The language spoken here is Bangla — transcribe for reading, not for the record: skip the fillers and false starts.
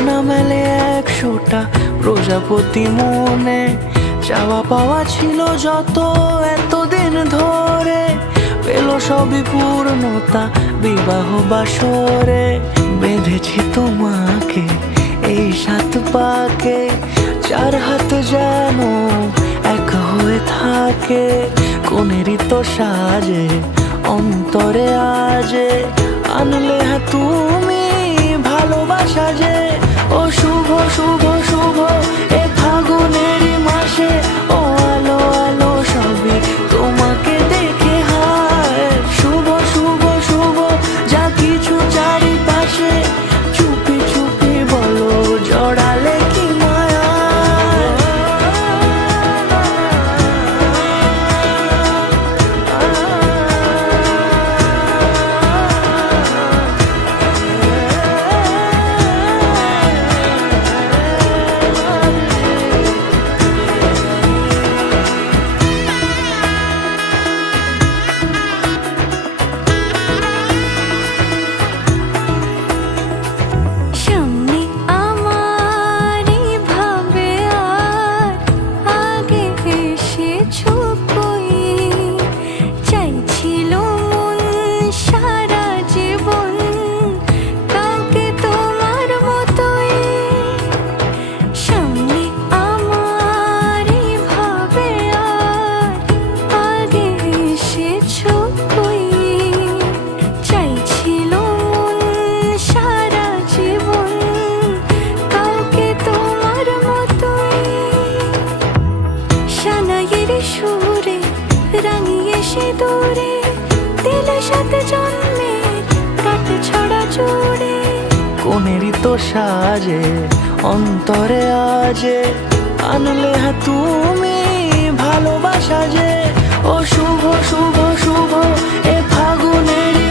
আনা মেলে 100টা প্রজাপতি মনে, চাওয়া পাওয়া ছিল যত এতদিন ধরে, পেল সবই পূর্ণতা বিবাহ বাসরে। বেঁধেছি তোমাকে এই 7 পাকে, 4 হাত যেন এক হয়ে থাকে। কোনেরই তো সাজে অন্তরে আজে, আনলে তুমি ভালোবাসা যে। ও শুভ শুভ শুভ এ ফাগুনেরই মাসে, ও আলো আলো সবই তোমাকে দেখে হায়। শুভ শুভ শুভ যা কিছু চারিপাশে, চুপি চুপি বলো জড়ালে কি মায়া। সুরে রাঙিয়ে সে দূরে দিলে 7 জন্মে কাট ছড়া জোড়ে। কোনেরই তো সাজে অন্তরে আজে, আনলে তুমি ভালোবাসা যে। ও শুভ শুভ শুভ এ ফাগুনেরই